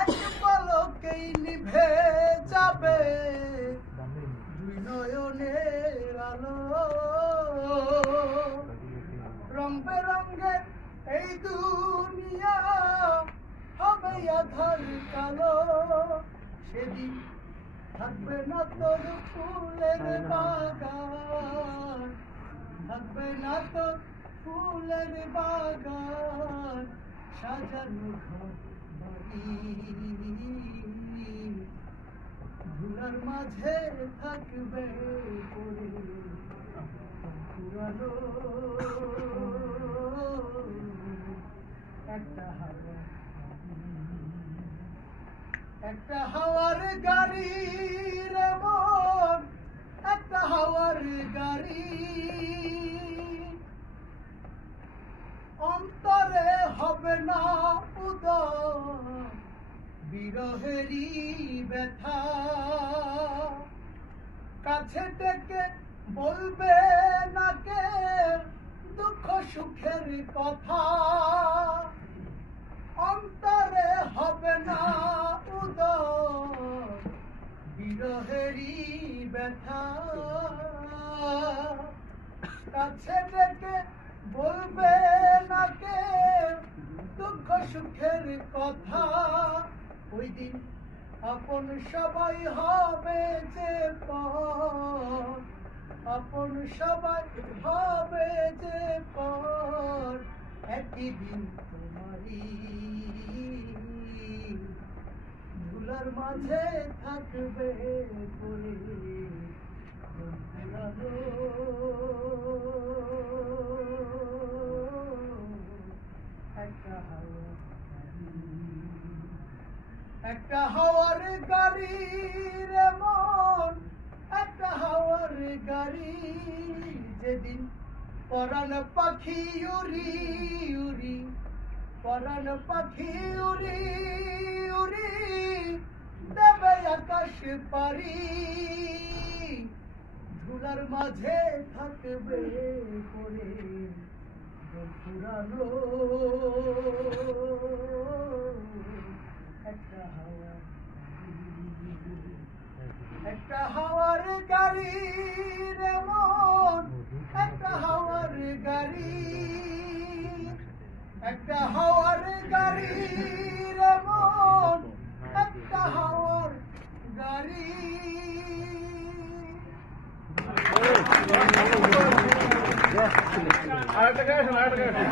এক পলকেই নিভে যাবে দুই নয়নের আলো। রং বেরঙের এই দুনিয়া হবে আধার কালো। সেদিন থাকবে না তোর ফুলের বাগান, থাকবে না তোর ফুলের বাগান, সাজানো ঘর বাড়ি। ধুলার মাঝে থাকবে পড়ে পুরানো একটা হাওয়া, একটা হাওয়ার গাড়ি রে মন, একটা হাওয়ার গাড়ি। অন্তরে হবে না উদয় বিরহেরই ব্যথা, কাছে ডেকে বলবে না কে দুঃখ সুখের কথা। অন্তরে হবে না উদয় বিরহেরই ব্যথা, কাছে ডেকে বলবে না কে দুঃখ সুখের কথা। ওই দিন আপন সবাই হবে যে পর, আপন সবাই হবে যে পর, একই দিন তোমারই। ধুলার মাঝে থাকবে পড়ে পুরানো একটা হাওয়া, একটা হাওয়ার গাড়ি রে মন, একটা হাওয়ার গাড়ি। যেদিন পরাণ পাখি উড়ি উড়ি, পরাণ পাখি উড়ি উড়ি দেবে আকাশ পারি। ধুলার মাঝে থাকবে পড়ে পুরানো একটা হাওয়া, একটা হাওয়ার গাড়ি রে মন, একটা হাওয়ার গাড়ি, একটা হাওয়ার গাড়ি রে মন, একটা হাওয়ার গাড়ি। আরেকটা গান, আরেকটা গান।